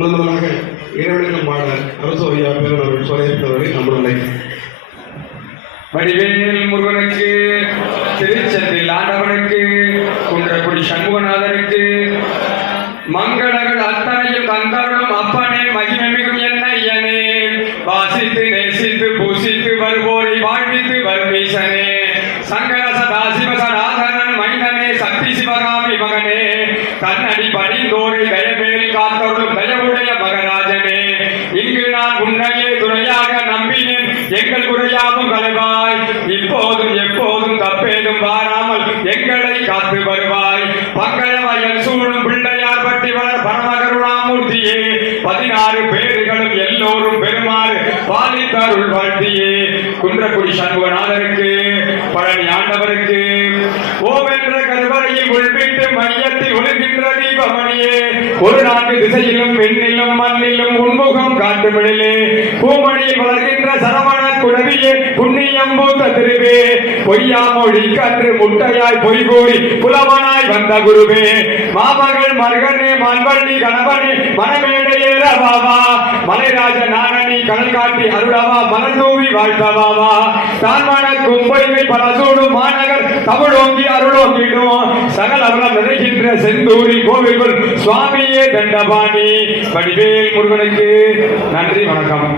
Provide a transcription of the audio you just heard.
முதலாக இறைவனுக்கு பாட அரசு ஐயா பேரவர்கள் சொல்லியிருந்தவர்களை நம்முடைய வடிவேல் முருகனுக்கு, திருச்செந்தில் ஆண்டவனுக்கு, குன்றக்குடி சண்முகநாதனுக்கு மங்களங்கள் அத்தனையும் தந்தருளும் அப்பனே மகிமைமிகும் என்ன ஐயனே, வாசித்து நேசித்து பூசித்து வருவோரை வாழ்வித்து வருமீசனே, சங்கர சதாசிவ சடாதரன் மைந்தனே, சக்தி சிவகாமி மகனே, தன்னடி பணிந்தோரை தயமேல் காத்தருளும் தயவுடைய மகராஜனே, இங்கு நான் உன்னையே துணையாக நம்பினேன், எங்கள் குறையாவும் கலைவாய், இப்போதும் எப்போதும் தப்பேதும் வாராமல் எங்களை காத்து வருவாய், பங்கய வயல் சூழும் பிள்ளையார் பட்டி வளர் பரமகருணாமூர்த்தியே, 16 பேர்களும் எல்லோரும் பெருமாறு பாலித்தருள் வாழ்த்தியே, குன்றக்குடி சண்முகநாதருக்கு, பழனி ஆண்டவருக்கு, ஓவென்ற கருவறையில் உள்விட்டு மையத்தில் ஒழுகின்ற தீபமணியே, ஒரு 4 திசையிலும் பெண்ணிலும் மண்ணிலும் உன்முகம் காட்டுமிழிலே, பூமணியில் வளர்கின்ற சரவண குடவியே, புண்ணியம் பூத்த திருவே, பொய்யாமொழி கன்று முட்டையாய் பொய்கூறி புலவனாய் வந்த குருவே, மாமகள் மருகனே மான்வள்ளி கணவனே மனமேடையே ரவாவா, மலைராஜ நாரணி கடல் காட்டி அருளவா மலர்தூவி வாழ்த்தவாவா, தான்மன கும்பொய்மை பல சூடும் மாநகர் தமிழோங்கி அருளோங்கிடும், சகல வளம் நிறைகின்ற செந்தூரி கோவில் சுவாமியே தண்டபாணி. வடிவேல் முருகனுக்கு நன்றி, வணக்கம்.